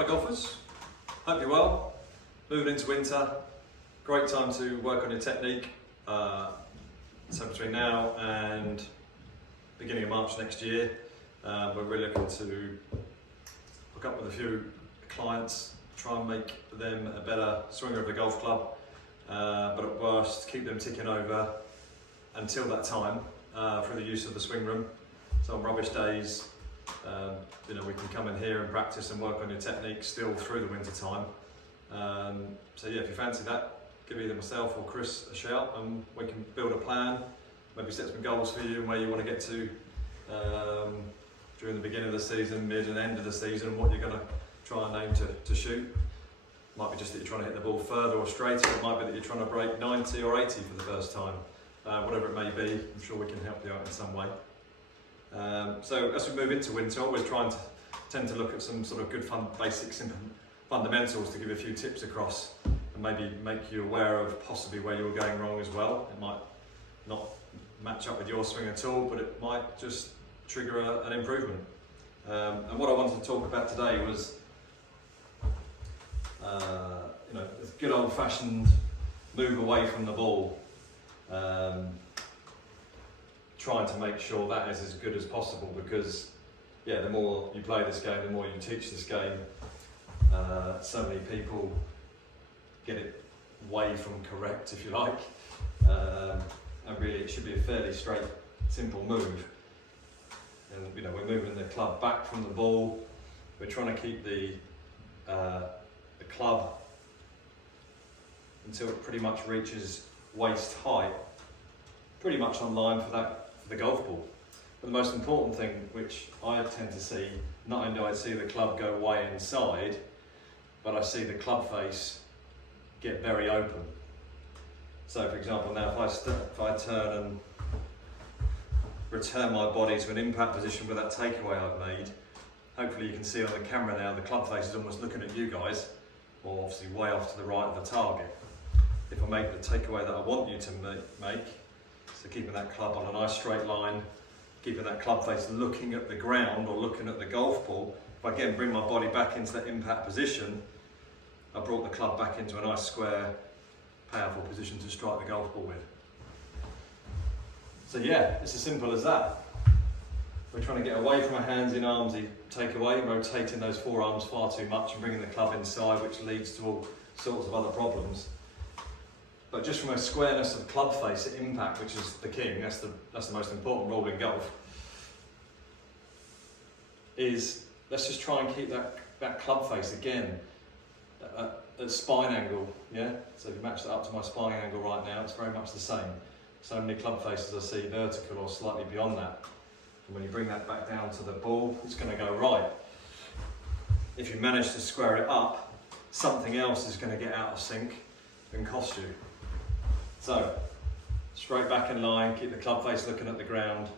Hi golfers, hope you're well. Moving into winter, great time to work on your technique. So between now and beginning of March next year, we're really looking to hook up with a few clients, try and make them a better swinger of the golf club, but at worst keep them ticking over until that time through the use of the swing room. So on rubbish days, we can come in here and practice and work on your technique still through the winter time. So yeah, if you fancy that, give either myself or Chris a shout and we can build a plan, maybe set some goals for you and where you want to get to during the beginning of the season, mid and end of the season, what you're going to try and aim to shoot. Might be just that you're trying to hit the ball further or straighter, it might be that you're trying to break 90 or 80 for the first time. Whatever it may be, I'm sure we can help you out in some way. So as we move into winter, I always tend to look at some sort of good basic simple fundamentals to give a few tips across and maybe make you aware of possibly where you're going wrong as well. It might not match up with your swing at all, but it might just trigger an improvement. And what I wanted to talk about today was this good old-fashioned move away from the ball. Trying to make sure that is as good as possible, because yeah, the more you play this game, the more you teach this game. So many people get it way from correct, if you like, and really it should be a fairly straight, simple move. And we're moving the club back from the ball. We're trying to keep the club until it pretty much reaches waist height, pretty much on line for the golf ball. But the most important thing, which I tend to see, not only do I see the club go way inside, but I see the club face get very open. So for example, now if I turn and return my body to an impact position with that takeaway I've made, hopefully you can see on the camera now the club face is almost looking at you guys, or obviously way off to the right of the target. If I make the takeaway that I want you to make, so keeping that club on a nice straight line, keeping that club face looking at the ground or looking at the golf ball. If I again bring my body back into that impact position, I brought the club back into a nice square, powerful position to strike the golf ball with. So yeah, it's as simple as that. We're trying to get away from a handsy, armsy takeaway, rotating those forearms far too much and bringing the club inside, which leads to all sorts of other problems. But just from a squareness of club face at impact, which is the king, that's the most important rule in golf, is let's just try and keep that club face again at spine angle, yeah? So if you match that up to my spine angle right now, it's very much the same. So many club faces I see vertical or slightly beyond that. And when you bring that back down to the ball, it's going to go right. If you manage to square it up, something else is going to get out of sync and cost you. So, straight back in line, keep the club face looking at the ground,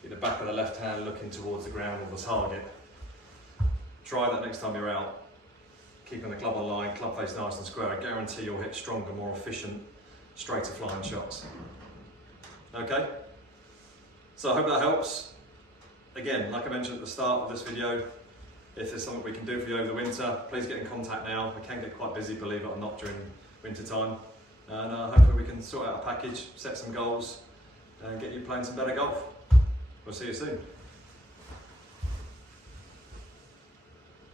keep the back of the left hand looking towards the ground or the target. Try that next time you're out, keeping the club on line, club face nice and square. I guarantee you'll hit stronger, more efficient, straighter flying shots. Okay? So I hope that helps. Again, like I mentioned at the start of this video, if there's something we can do for you over the winter, please get in contact now. We can get quite busy, believe it or not, during winter time. And hopefully we can sort out a package, set some goals, and get you playing some better golf. We'll see you soon.